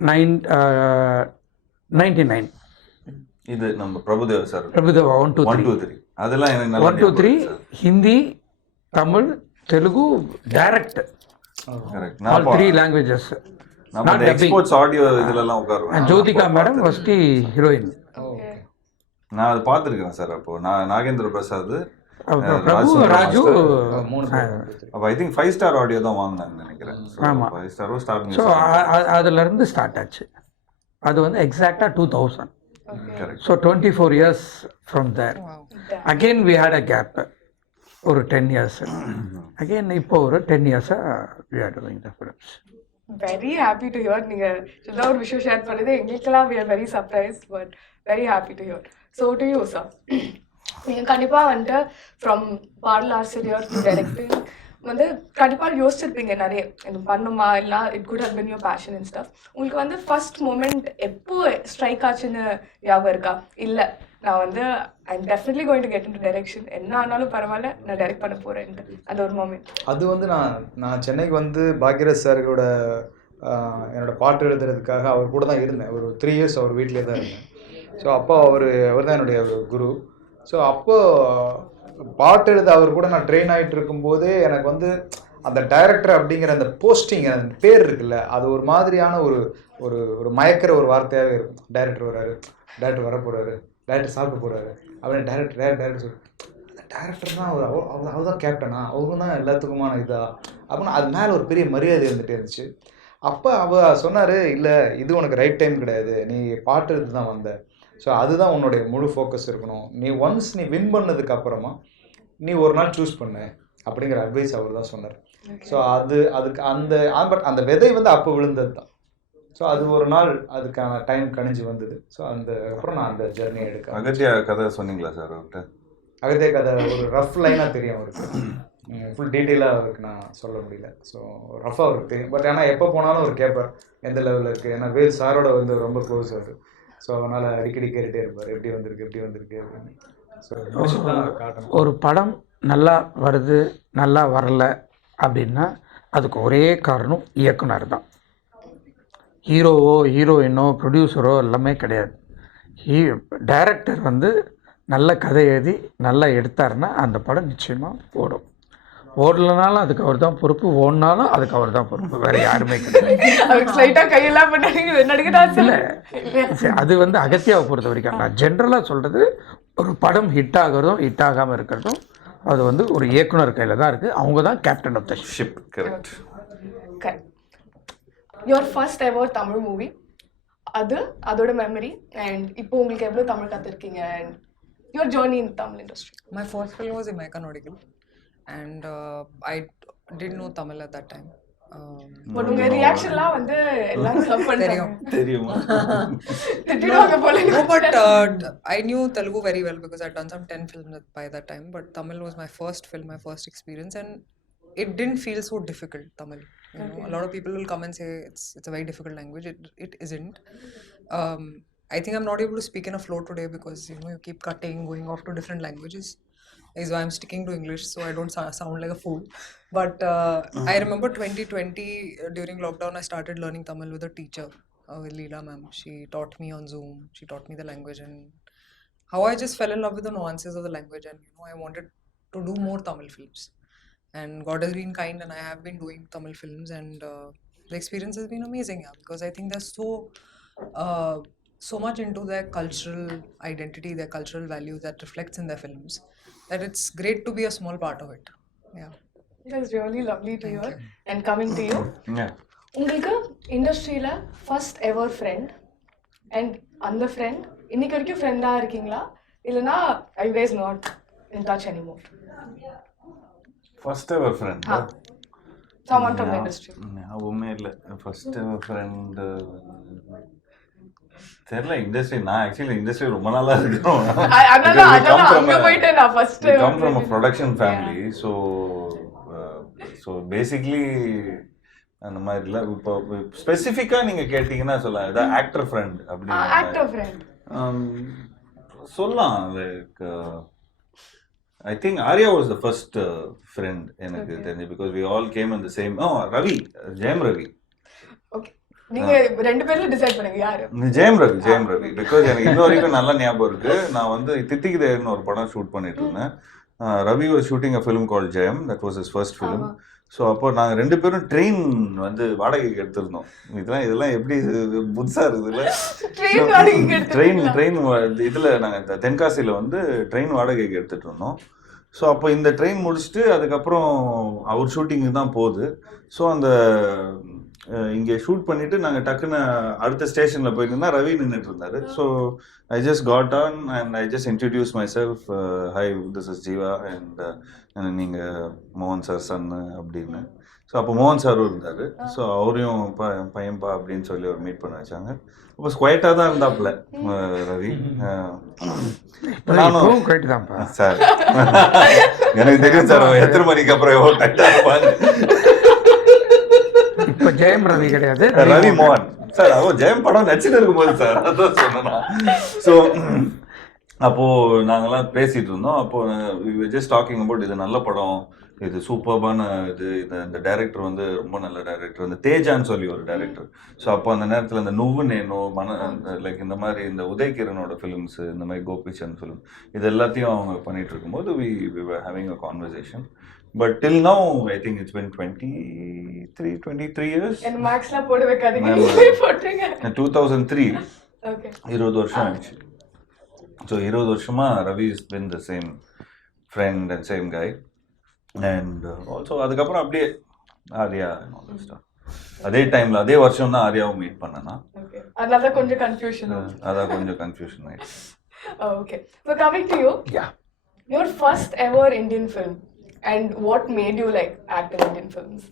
99. இது நம்ம பிரபுதேவா சார். பிரபுதேவா 1 2 3 அதெல்லாம் எனக்கு நல்லா 1 2 3 Hindi, Tamil, Telugu direct. Correct. All 3 languages. நம்ம எக்ஸ்போர்ட்ஸ் ஆடியோ இதெல்லாம் உட்காருவேன். Jyothika madam first heroine. நான் அது பார்த்துருக்கேன் சார். அப்போ நாகேந்திர பிரசாத், பிரபு, ராஜு. அப்போ ஐ திங்க் 5 ஸ்டார் ஆடியோ தான் வாங்கினாங்கன்னு நினைக்கிறேன். ஆமாம், 5 ஸ்டாரோ ஸ்டார்டிங். ஸோ அதுலேருந்து ஸ்டார்ட் ஆச்சு. அது வந்து எக்ஸாக்டாக 2000. Correct. So 24 years from there. Again we had a gap ஒரு 10 years. அகெயின் இப்போ ஒரு 10 years-ஆக we are doing the films. Very happy to hear. நீங்கள் சின்னதாக ஒரு விஷயம் ஷேர் பண்ணது எங்களுக்கெல்லாம் we are very surprise but very happy to hear. So to you sir, நீங்கள் கண்டிப்பாக வந்துட்டு ஃப்ரம் பாடல் ஆசிரியர் டு டைரக்டிங் வந்து கண்டிப்பாக யோசிச்சிருப்பீங்க நிறைய, இது பண்ணுமா இல்லை it could have been your passion and stuff. உங்களுக்கு வந்து ஃபர்ஸ்ட் மூமெண்ட் எப்போ ஸ்ட்ரைக் ஆச்சுன்னு ஞாபகம் இருக்கா? இல்லை நான் வந்து I am definitely going to get in to direction, என்ன ஆனாலும் பரவாயில்ல நான் டைரக்ட் பண்ண போகிறேன்ட்டு அந்த ஒரு மூமெண்ட்? அது வந்து நான் சென்னைக்கு வந்து பாக்யராஜ் சாரோட என்னோட பாட்டு எழுதுறதுக்காக அவர் கூட தான் இருந்தேன். ஒரு 3 years அவர் வீட்டிலே தான் இருந்தேன். ஸோ அப்போ அவர் தான் என்னுடைய குரு. ஸோ அப்போது பாட்டு எழுத அவர் கூட நான் ட்ரெயின் ஆகிட்டு இருக்கும்போதே எனக்கு வந்து அந்த டைரக்டர் அப்படிங்கிற அந்த போஸ்டிங், அந்த பேர் இருக்குல்ல, அது ஒரு மாதிரியான ஒரு ஒரு ஒரு மயக்கிற ஒரு வார்த்தையாகவே இருக்கும். டைரக்டர் வர்றாரு, டைரக்டர் வர போகிறாரு, டைரக்டர் சாப்பிட போகிறாரு அப்படின்னு டைரக்டர் சொல்லி டேரக்டர் தான் அவர் தான் கேப்டனா, அவரும் தான் எல்லாத்துக்குமான இதா அப்படின்னா அது மேலே ஒரு பெரிய மரியாதை இருந்துகிட்டே இருந்துச்சு. அப்போ அவர் சொன்னார், இல்லை இது உனக்கு ரைட் டைம் கிடையாது, நீ பாட்டு எடுத்து தான் வந்த, ஸோ அதுதான் உன்னுடைய முழு ஃபோக்கஸ் இருக்கணும். நீ ஒன்ஸ் நீ வின் பண்ணதுக்கு அப்புறமா நீ ஒரு நாள் சூஸ் பண்ணு அப்படிங்கிற அட்வைஸ் அவர் தான் சொன்னார். ஸோ அதுக்கு பட் அந்த விதை வந்து அப்போ விழுந்தது தான். ஸோ அது ஒரு நாள் அதுக்கான டைம் கணிஞ்சு வந்தது. ஸோ அப்புறம் நான் அந்த ஜெர்னி எடுக்க. அகத்தியா கதை சொன்னீங்களா சார் அவர்கிட்ட? அகத்தியா கதை ஒரு ரஃப் லைனாக தெரியும் அவருக்கு, ஃபுல் டீட்டெயிலாக அவருக்கு நான் சொல்ல முடியல. ஸோ ரஃபாக அவருக்கு தெரியும். பட் ஆனால் எப்போ போனாலும் அவர் கேட்பார் எந்த லெவலில் இருக்குது. ஏன்னா வேல் சாரோட வந்து ரொம்ப க்ளோஸ் அவர். ஸோ அதனால் அடிக்கடி கேட்டுகிட்டே இருப்பார் எப்படி வந்திருக்கு அப்படின்னு. ஸோ காட்டணும். ஒரு படம் நல்லா வருது நல்லா வரல அப்படின்னா அதுக்கு ஒரே காரணம் இயக்குனர் தான். ஹீரோவோ ஹீரோயினோ ப்ரொடியூசரோ எல்லாமே கிடையாது. டைரக்டர் வந்து நல்ல கதை எழுதி நல்லா எடுத்தாருன்னா அந்த படம் நிச்சயமாக ஓடும். ஓடலனாலும் அதுக்கு அவர் தான் பொறுப்பு, ஓடினாலும் அதுக்கு அவர் தான் பொறுப்பு, வேறு யாருமே கிடையாது. இல்லை, அது வந்து அகத்தியாவை பொறுத்த வரைக்கும் நான் ஜென்ரலாக சொல்கிறது, ஒரு படம் ஹிட் ஆகிறதும் ஹிட் ஆகாமல் இருக்கிறதும் அது வந்து ஒரு இயக்குனர் கையில் தான் இருக்குது. அவங்க தான் captain of the ship. Correct. Your first ever Tamil movie, அதோட மெமரி, அண்ட் இப்போ உங்களுக்கு எவ்வளோ தமிழ் கற்றுருக்கீங்க, and your journey in Tamil industry. My first film was American Audible, and I didn't know Tamil at that time. But உங்க ரியாக்ஷன்லாம் வந்து எல்லாம் சப் பண்றாங்க. தெரியுமா? திட்டிடுவாங்க போல. No, but I knew Telugu very well because I'd done some 10 films by that time. But Tamil was my first film, my first experience, and it didn't feel so difficult. Tamil, you know, a lot of people will come and say it's a very difficult language. It isn't. I think I'm not able to speak in a flow today because you know you keep cutting, going off to different languages. Is why I'm sticking to English so I don't sound like a fool. But I remember 2020 during lockdown I started learning Tamil with a teacher, with Leela ma'am. She taught me on Zoom. She taught me the language and how I just fell in love with the nuances of the language, and you know I wanted to do more Tamil films. And God has been kind and I have been doing Tamil films, and the experience has been amazing, yeah, because I think they're so much into their cultural identity, their cultural values that reflects in their films, that it's great to be a small part of it. Yeah. That's really lovely to hear. And coming to you, Yeah. உங்களுக்கு இண்டஸ்ட்ரியில் first ever friend, and அந்த ஃப்ரெண்ட் இன்னைக்கு வரைக்கும் ஃப்ரெண்டாக இருக்கீங்களா, இல்லைனா ஐ guys not in touch anymore? First ever friend someone from the industry. ஞாபகமே இல்லை. ஃபர்ஸ்ட் எவர் ஃப்ரெண்டு தெரியல. இண்டஸ்ட்ரி, நான் ஆக்சுவலி இண்டஸ்ட்ரி ரொம்ப நாளா இருக்கோம். Come from a production family. So basically அந்த மாதிரி இல்லை. இப்போ ஸ்பெசிஃபிக்காக நீங்கள் கேட்டிங்கன்னா சொல்லலாம், ஏதாவது ஆக்டர் ஃப்ரெண்ட் அப்படின்னு சொல்லலாம். Like I think Arya was the first friend எனக்கு தெரிஞ்சு, because we all came in the same. Ravi, Jayam Ravi. நீங்க ரெண்டு பேர்ல டிசைட் பண்ணுங்க யாரு. ஜெயம் ரவி பிகாஸ் எனக்கு இன்ன வரைக்கும் நல்ல ஞாபகம் இருக்கு. நான் வந்து தித்திக்கு தேர்னு ஒரு படம் ஷூட் பண்ணிட்டு இருந்தேன். Ravi was shooting a film call Jayam. That was his first film. So அப்போ நாங்கள் ரெண்டு பேரும் ட்ரெயின் வந்து வாடகைக்கு எடுத்திருந்தோம். இதெல்லாம் எப்படி புதுசாக இருக்குதுல்ல. ட்ரெயின் இதில் நாங்கள் தென்காசியில் வந்து ட்ரெயின் வாடகைக்கு எடுத்துகிட்டு இருந்தோம். ஸோ அப்போ இந்த ட்ரெயின் முடிச்சுட்டு அதுக்கப்புறம் அவர் ஷூட்டிங்கு தான் போகுது. ஸோ அந்த இங்கே ஷூட் பண்ணிவிட்டு நாங்கள் டக்குன்னு அடுத்த ஸ்டேஷனில் போயிருந்தா ரவி நின்றுட்டு இருந்தார். So I just got on and I just introduce my self. High, this is Jeeva, அண்ட் நீங்கள் மோகன் சார் சன்னு அப்படின்னு. ஸோ அப்போ மோகன் சாரும் இருந்தார். ஸோ அவரையும் பையன்பா அப்படின்னு சொல்லி அவர் மீட் பண்ண வச்சாங்க. அப்போ ஸ்குவைட்டாக தான் இருந்தாப்புல ரவி. நானும் சார் எனக்கு தெரியும் சார் எத்தனை மணிக்கு அப்புறம் எவ்வளோ டைட்டாக இருப்பாங்க. இப்போ ஜெயம் ரவி கிடையாது, ரவி மோகன் சார். அவன் ஜெயம் படம் நச்சுன்னு இருக்கும்போது சார் அதான் சொன்னா. ஸோ அப்போது நாங்கள்லாம் பேசிகிட்டு இருந்தோம். அப்போது ஜஸ்ட் டாக்கிங் அபவுட் இது நல்ல படம், இது சூப்பர்பான இந்த டைரக்டர் வந்து ரொம்ப நல்ல டைரக்டர், இந்த தேஜான்னு சொல்லி ஒரு டைரக்டர். ஸோ அப்போ அந்த நேரத்தில் இந்த நுவ்வு நேனோ லைக் இந்த மாதிரி இந்த உதயகிரனோட ஃபிலிம்ஸு, இந்த மாதிரி கோபிச்சந்த் ஃபிலிம், இது எல்லாத்தையும் அவங்க பண்ணிகிட்டு இருக்கும்போது we were having a conversation. But till now, I think it's been 23 years. And Maxla போடு வைக்காதீங்க, நீங்களே போட்றீங்க. 2003. Okay. 20 வருஷம் ஆச்சு. So 20 வருஷமா Ravi has been the same friend and same guy. And also அதுக்கப்புறம் அப்படியே ஆர்யா அதே டைம்ல அதே வருஷம் தான் ஆர்யாவை மீட் பண்ணனா. Okay. அதான் கொஞ்சம் கன்ஃபியூஷன். அதான் கொஞ்சம் கன்ஃபியூஷன் ஆயிடுச்சு. Okay. So coming to you. Yeah. Your first ever Indian film, and what made you like act in Indian films?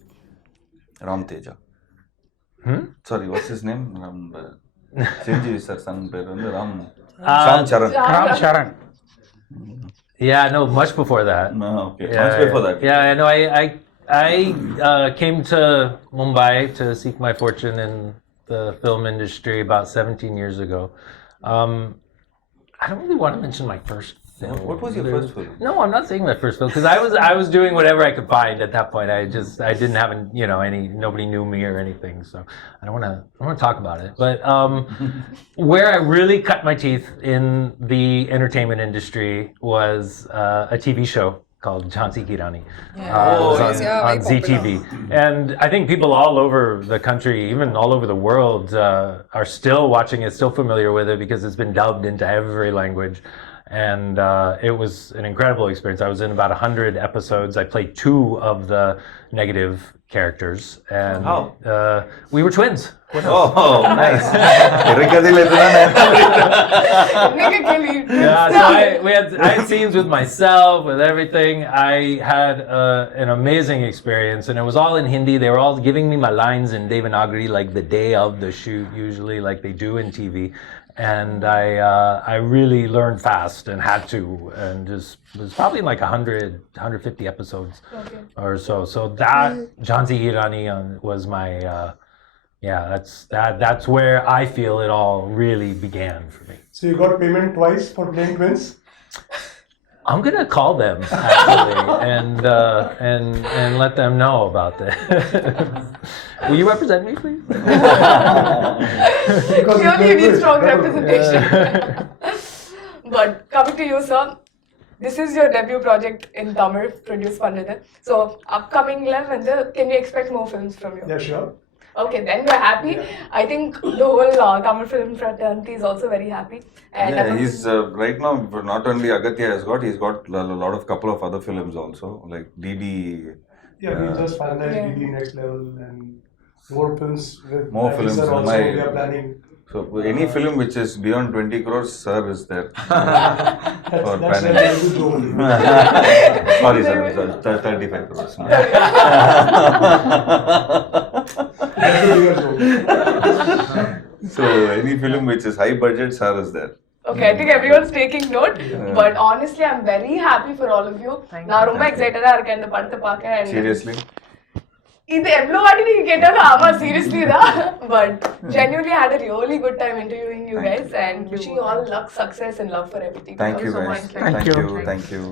Ram Teja. Sorry, what's his name? Ram. Chiranjeevi sir son பேர் வந்து Ram. Shyam Charan. Ram Charan. Yeah, no, much before that. No, okay. Yeah, Much before that. Yeah, no, I came to Mumbai to seek my fortune in the film industry about 17 years ago. I don't really want to mention my first film. What was your first film? No, I'm not saying my first film because I was doing whatever I could find at that point. I didn't have nobody knew me or anything, so I don't want to talk about it. But where I really cut my teeth in the entertainment industry was a TV show called Jhansi Ki Rani. On ZTV. And I think people all over the country, even all over the world, are still watching it, still familiar with it because it's been dubbed into every language. And it was an incredible experience. I was in about 100 episodes. I played 2 of the negative characters. And we were twins. Oh, nice. இறக்கதில் இதுதானே. Yeah, so I had scenes with myself, with everything. I had an amazing experience, and it was all in Hindi. They were all giving me my lines in Devanagari like the day of the shoot, usually like they do in TV. And I really learned fast and had to, and just it was probably like 150 episodes or so. So that Jhansi Ki Rani was my that's where I feel it all really began for me. So you got payment twice for playing twins? I'm gonna call them actually and let them know about that. Will you represent me, please? Clearly, you need strong representation. But coming to you, sir, this is your debut project in Tamil, produced Pandita. So upcoming level, can we expect more films from you? Yeah, sure. Okay, then we're happy. I think the whole Tamil film fraternity is also very happy. And Yeah, he's right now not only Agathiya he's got a lot of couple of other films also, like DD. Yeah, we just finalized DD Next Level and more films with More Ravi films sir in also my- we are planning. So any film which is beyond 20 crores, sir is there. For That's planning. a very good role. Sorry, sir, 35 crores. That's a bigger role. So any film which is high budget, sir is there. okay, I think everyone's taking note. But honestly, I'm very happy for all of you. நான் ரொம்ப எக்ஸைட்டடா இருக்கேன் இந்த படத்தை பார்க்க. And Seriously? இது எவ்வளவு வாட்டி நீங்க கேட்டாலும் ஆமா சீரியஸ்லி தான். But genuinely had a really good time interviewing you guys and wishing you all luck, success and love for everything. Thank you so guys. much. Thank you. Thank you.